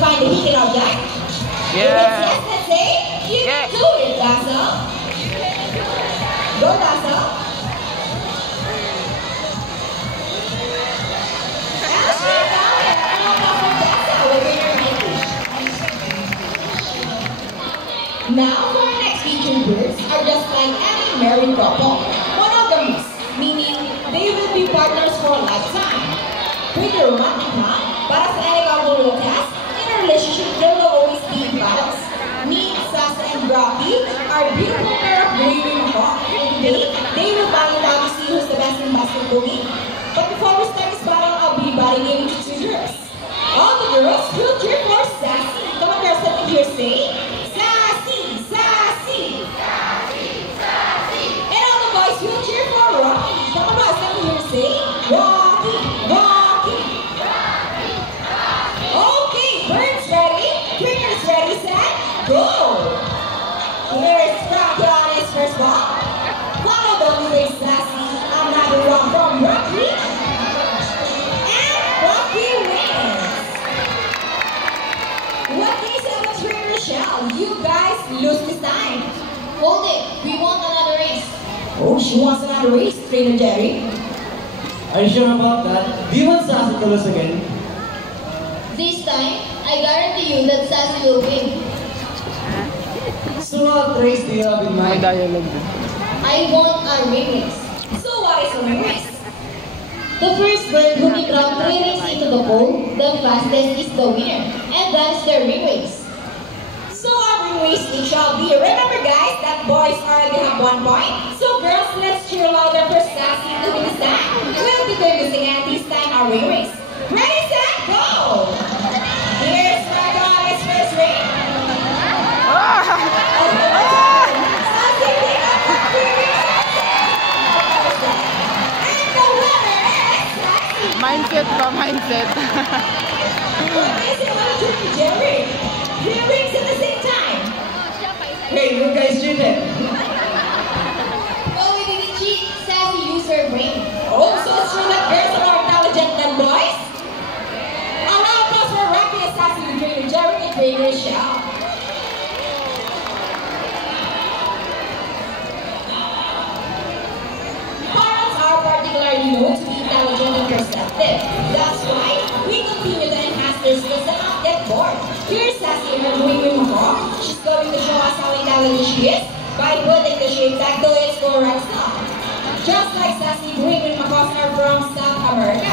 find the heated object? Yeah. Yes, let's say, you can do it, Dazzle. Go, Dazzle. Ashley, got it. Ano ka for Dazzle? Within your range. Now, for our next featured birds are just like any married couple. Monogamous, meaning they will be partners for a lifetime. Pretty romantic, huh? Para sa any couple will test, in a relationship, there will always be battles. Me, Sasa, and Rocky are a beautiful pair of breathing hawk. And today, they will battle it out to see who's the best in basketball game. But before we start this battle, I'll be batting it into two girls. All the girls will cheer for Sassy. Come on, girls, let me hear say, Sassy, Sassy. Sassy, Sassy. And all the boys will cheer for Rocky. Come on, girls, let me hear say, Rocky, Rocky. Rocky, Rocky. Okay, birds ready, crickets ready, set, go. Here's Rocky on his first ball. Follow the leading Sassy. Another one from Rocky. And Rocky wins. What can you say about Trainer Rochelle? You guys lose this time. Hold it. We want another race. Oh, she wants another race, Trainer Jerry. Are you sure about that? Do you want Sassy to lose again? This time, I guarantee you that Sassy will win. So what race do you have in May mind? dialogue din. I want a ring race. So what is the race? The first bird who can drop 3 rings into the pole, the fastest is the winner. And that's the ring race. So our ring race it shall be. Remember guys that boys already have 1 point. So girls, let's cheer louder for Sassy to win this time. We'll be doing this again this time our ring race. Ready, set, go! Here's Drago on his first ring. Sassy pick up the 3 rings. And the winner is Sassy. Mindset pa, mindset. What is it about Junior Jerry? 3 rings at the same time. Hey, you guys cheated! Oh, we didn't cheat. Sassy used her brain. Oh, so it's true that girls are more intelligent than boys? A round of applause for Rocky and Sassy with Trainer Jerry and Trainer Shell. Parents are particularly known to be intelligent and perceptive. That's why we continue to enhance their skills and not get bored. Here's Sassy and her moving hawk. She's going to show us how intelligent she is by putting the shape back to its correct slot. Just like Sassy, Green and Macaws are from South America.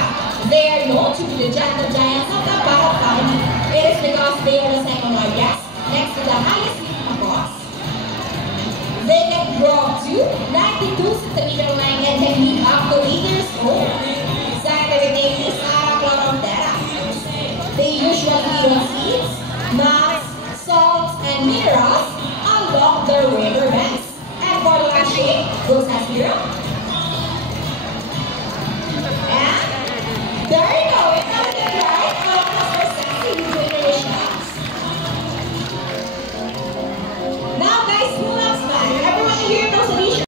They are known to be the gentle giants of the battle family. It is because they are the second largest, next to the highest macaws. They can grow up to 92 centimeter length and can be up to 8 years old. Scientific name is Araclonoptera. They usually eat on seeds, nuts, salts, and minerals along their river banks. And for the last shape, goes as here.